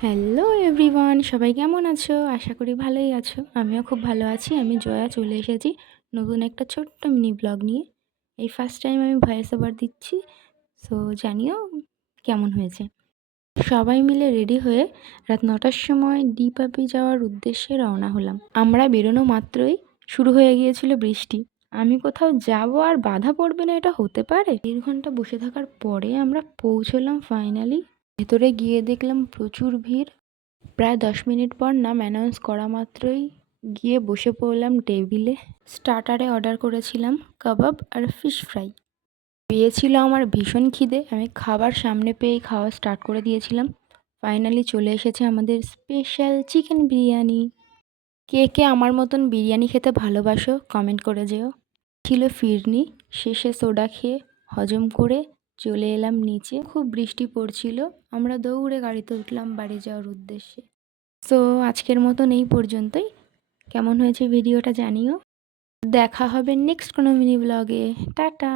Hello everyone, সবাই কেমন আছো? আশা করি ভালোই আছো। আমিও খুব ভালো আছি। আমি জয়া চলে এসেছি নতুন একটা ছোট্ট মিনি ব্লগ নিয়ে। এই ফার্স্ট টাইম আমি ভয়েস ওভার দিচ্ছি। সো জানিও কেমন হয়েছে। সবাই মিলে রেডি হয়ে রাত ৯টার সময় ডিপাপি যাওয়ার উদ্দেশ্যে রওনা হলাম। আমরা বেরোনো মাত্রই শুরু হয়ে গিয়েছিল বৃষ্টি। আমি কোথাও যাব আর বাধা পড়বে না, এটা হতে পারে? ১.৫ ঘন্টা বসে থাকার পরে আমরা পৌঁছলাম ফাইনালি। ভেতরে গিয়ে দেখলাম প্রচুর ভিড়। প্রায় ১০ মিনিট পর নাম অ্যানাউন্স করা মাত্রই গিয়ে বসে পড়লাম টেবিলে। স্টার্টারে অর্ডার করেছিলাম কাবাব আর ফিশ ফ্রাই। পেয়েছিল আমার ভীষণ খিদে, আমি খাবার সামনে পেয়েই খাওয়া স্টার্ট করে দিয়েছিলাম। ফাইনালি চলে এসেছে আমাদের স্পেশাল চিকেন বিরিয়ানি। কে কে আমার মতন বিরিয়ানি খেতে ভালোবাসো কমেন্ট করে যেও। ছিল ফিরনি। শেষে সোডা খেয়ে হজম করে চলে এলাম নিচে। খুব বৃষ্টি পড়ছিল। আমরা দৌড়ে গাড়িতে উঠলাম বাড়ি যাওয়ার উদ্দেশ্যে। সো আজকের মতন এই পর্যন্তই। কেমন হয়েছে ভিডিওটা জানিও। দেখা হবে নেক্সট কোনো মিনি ব্লগে। টাটা।